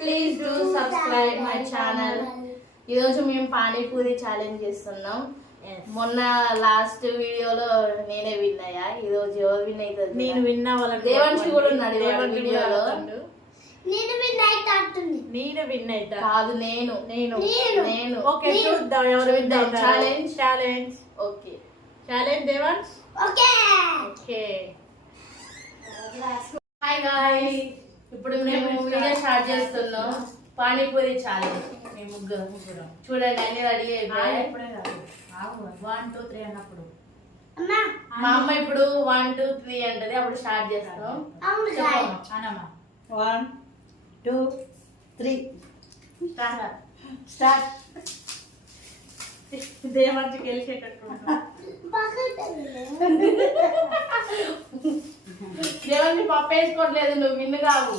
Please do subscribe my channel. ఈరోజు మేము panipuri challenge చేస్తున్నాం. మొన్న లాస్ట్ వీడియోలో నేనే విన్ అయ్యా. ఈరోజు ఎవరు విన్ అవుతుంది? నేను విన్నా. వాళ్ళ దేవాంశి కూడా ఉన్నాడు వీడియోలో. నేను విన్ అవుతా కాదు, నేను ఓకే, చూద్దాం ఎవరు విన్ అవుతారు. Challenge okay, challenge Devansh. Okay okay, hi guys. ఇప్పుడు మేము వీడియో స్టార్ట్ చేస్తున్నాం. పానీపూరి ఛాలెంజ్. మేము ముగ్గురు చూడండి, అన్ని రెడీ అయిపోయాయి. 1 2 3 అన్నప్పుడు అమ్మా మా అమ్మ ఇప్పుడు 1 2 3 అంటది, అప్పుడు స్టార్ట్ చేస్తాం. అవును గాయ్స్ అనమ్మా. 1 2 3 స్టార్ట్. దేవాంశకి గెలిచేటట్టు దేవాన్ని పప్పు వేసుకోవట్లేదు, నువ్వు విన్ను కావు.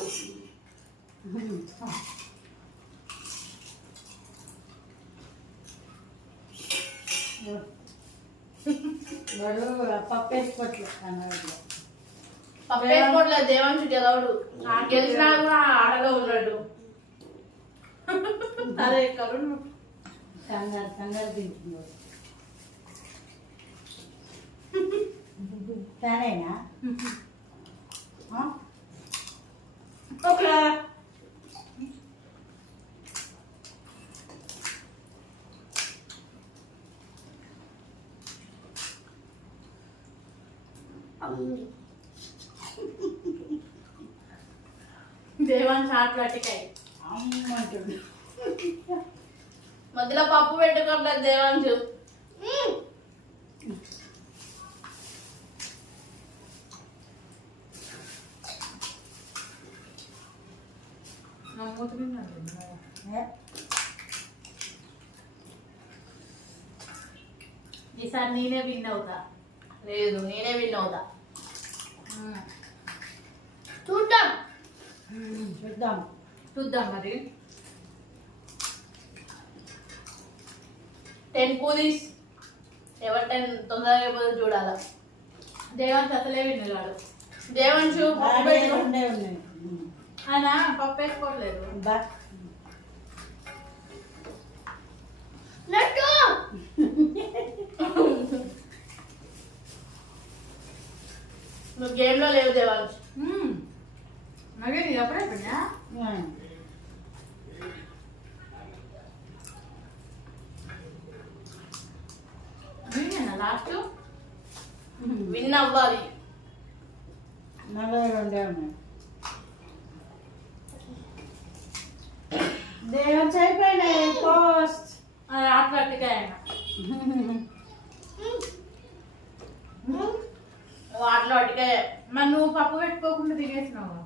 వాడు పప్పు వేసుకోవట్లేదు అన్నాడు. పప్పు వేసుకోవట్లేదు, దేవాంశి గెలవడు. గెలిచినా కూడా ఆటలో ఉన్నాడు. అరే కరుణ్ కంగారు తింటున్నాడు. సరేనా? ఓకే. దేవాంశ్ ఆటలు అటికాయి. అమ్మంటుంది. మధ్యలో పప్పు పెట్టుకోవట్లేదు దేవాంశు. ఈసారి నేనే విన్ అవుతా. లేదు, నేనే విన్ అవుతా. చూద్దాం చూద్దాం మరి. 10 పూరీస్ ఎవరి 10 తొందరగా అయిపోతుంది చూడాలా. దేవాంశ్ అసలే విన్ కాడు. దేవాంశు పప్పు వాడే పెట్టుకో. ఉన్నాయి. ఆయన పప్పు వేసుకోవట్లేదు. లడ్డు నువ్వు గేమ్ లో లేవు దేవాంశు. మగే నీ అప్పుడే అయిపోయినా. నేనేనా లాస్ట్? విన్ అవ్వాలి. 42 ఉన్నాయి. దేవం అయిపోయినాయి. పోస్ట్ అది ఆటలు అట్టికాయ ఆయన. వాటిలో అటుకే మరి నువ్వు పప్పు పెట్టుకోకుండా తినేసినావు.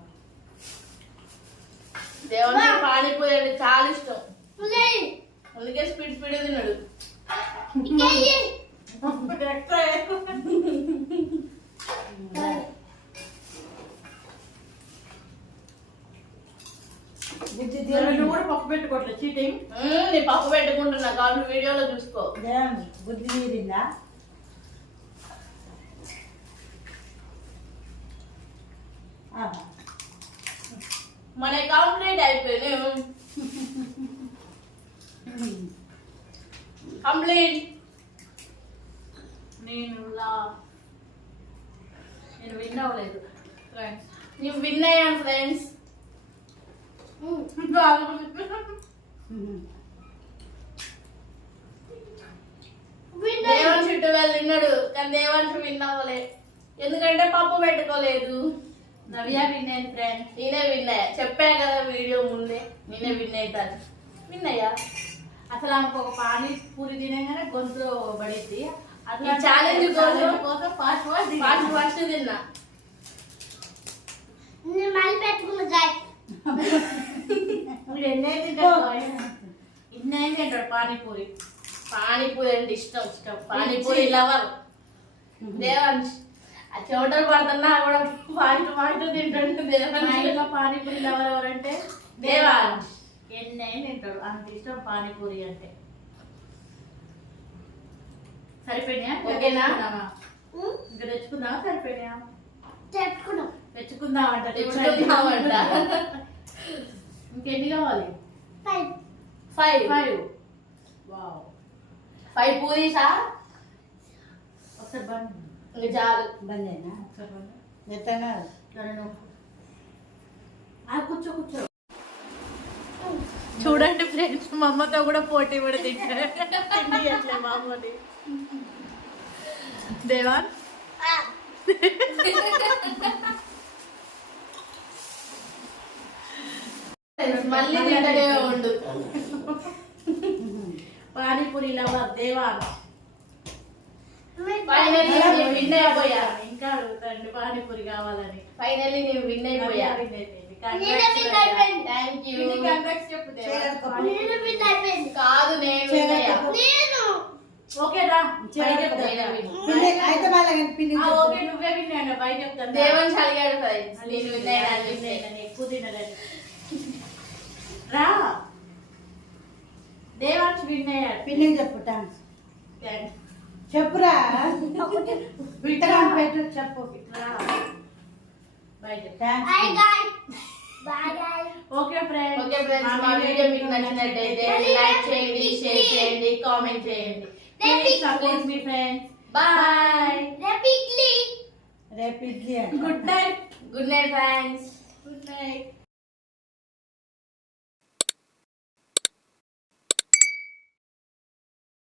దేవాంశు పానీపూరి అంటే చాలా ఇష్టం, ఉదయ్ అందుకే స్పీడ్ తిన్నాడు. ఇకేయి ఎక్స్ట్రా నువ్వు కూడా పప్పు పెట్టుకోవట్లేదు. చీటింగ్. నీ పప్పు పెట్టుకుంటున్నా, కావాలి వీడియోలో చూసుకో. దేవం బుద్ధి తీరిందా? మన కంప్లీట్ అయిపోయినాయి. కంప్లీట్. నేను విన్ అవ్వలేదు ఫ్రెండ్స్. నేను విన్ అయ్యాను ఫ్రెండ్స్. దేవాంశు 12 తిన్నాడు, కానీ దేవాంశు విన్ అవ్వలే, ఎందుకంటే పప్పు పెట్టుకోలేదు. నవ్య విన్ అయింది ఫ్రెండ్స్. నేనే విన్ అయ్యా, చెప్పా కదా వీడియో ముందే, నేనే విన్ అవుతాను. విన్ అయ్యా. అసలు ఆమెకు ఒక పానీపూరి తినగానే గొంతు పడిద్ది. ఈ ఛాలెంజ్ కోసం ఫాస్ట్ ఫస్ట్ తిన్నా. నేను మళ్ళీ పెట్టుకున్న గాయ్ ఎన్నైతే తింటాడు పానీపూరి. పానీపూరి అంటే ఇష్టం. పానీపూరి లవర్ దేవాంశ్. ఆ చోటలు పడుతున్నా కూడా ఫాస్ట్ తింటాడు మా దేవాంశ్. ఇంట్లో పానీపూరి ఎవరెవరంటే దేవాంశ్. ఎన్నైనా తింటాడు, అంత ఇష్టం పానీపూరి అంటే. సరిపోయినాయా? ఓకేనా? ఇంకా తెచ్చుకుందామా? సరిపోయినాయా? తెచ్చుకున్నాం తెచ్చుకుందామంట. తెచ్చుకుందామంట. ఇంకెన్ని కావాలి? 5. 5 5. వావ్. 5 పూరీసా ఒకసారి బంద్. ఇంకా చాలు. బందేనా ఒకసారి బంద్. ఎత్తనా కూర్చో కూర్చో. చూడండి ఫ్రెండ్స్, మా అమ్మతో కూడా పోటీ పడి తింటారు. తిండి అట్లే మా అమ్మని. దేవాన్ మళ్ళీ తింటనే ఉండు. పానీపూరి లవర్ దేవాన్. ఫైనల్లీ నేను విన్ అయిపోయా. ఇంకా అడుగుతాండి పానీపూరి కావాలని. ఫైనల్లీ నేను విన్ అయిపోయా. Thank you. చెప్పు దేవాన్. నేను విన్ అయిపోయింది. కాదు నేను విన్ అయ్యా. నేను ఓకేదా? బై చెప్తా. అయితే వాళ్ళ పిండి ఓకే, నువ్వే విన్నాను. బై చెప్తాను. దేవన్ చలిగాడు ఫ్రెండ్స్. నేను విన్ అయ్యాను. ఎక్కువ తినలేదు. రా దేవాన్స్ విన్ అయ్యాడు. పిండి చెప్పు థాంక్స్ థ్యాంక్స్. చెప్పురా విక్రమ్ పెట్టు చెప్పు రా. బై చెప్పు. Thanks Hi guys. Bye guys. Okay friends. Okay friends, మా వీడియో మీకు నచ్చినట్టయితే లైక్ చేయండి, షేర్ చేయండి, కామెంట్ చేయండి. ప్లీజ్ సపోర్ట్ మీ ఫ్రెండ్స్. బాయ్. Rapidly. రేపు idli good night. Good night friends. Good night.